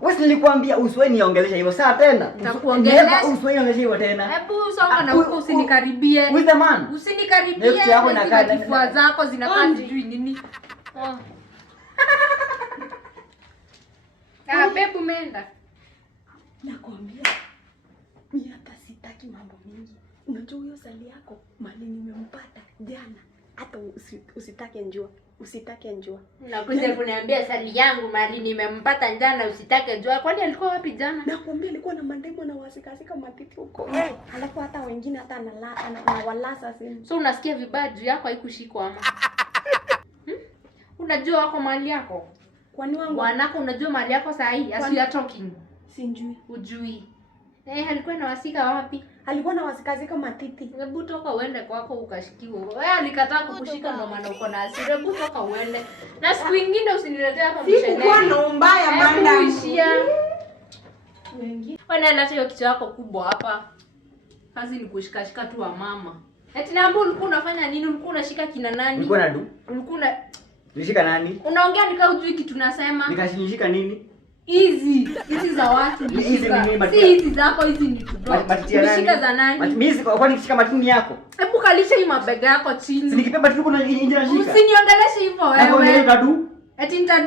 Wewe nilikwambia usiwe niongelesha hivyo saa tena. Nitakuongelesha. Usiwe niongelesha hivyo tena. Hebu songa na huko usinikaribie. With the man. Usinikaribie. Next yako inakaa kifua zako zinakaa sijui nini. Oh. Bebu umeenda. Nakwambia. Mimi hata sitaki mambo mingi. Unajua huyo sali yako mali nimempata jana. Hata usitake njua. Usitake njua. Unakuja kuniambia sali yangu mali nimempata jana usitake njua. Kwani alikuwa wapi jana? Nakwambia alikuwa na mandemo na wasikasika matiti huko. Alafu hata wengine hata anawalasa simu. So unasikia vibaya juu yako haikushikwa ama? Unajua wako mali yako? Kwani wangu wanako unajua mali yako saa hii as you are talking? Sinjui. Ujui. Alikuwa na wasika wapi? Alikuwa na wasikazika matiti. Hebu toka uende kwako ukashikiwa. Wewe alikataa kukushika ndo maana uko na hasira. Hebu toka uende. Na siku nyingine usiniletee hapa mshele. Sikuwa na umbaya manda. Kuishia. Wengine. Wanaenda hiyo kichwa yako kubwa hapa. Kazi ni kushikashika tu wa mama. Eti naambu ulikuwa unafanya nini? Ulikuwa unashika kina nani? Ulikuwa na du? Ulikuwa na Nishika nani? Unaongea nika ujui kitu tunasema. Nikashishika nini? Hizi za watu nishika. Si hizi zako, hizi ni tudo. Nishika za nani? Mimi kwa nikishika matini yako. Hebu kalisha hii mabega yako chini. Si nikipeba tu kuna nje nashika. Usiniongeleshe hivyo wewe. Eti nitadu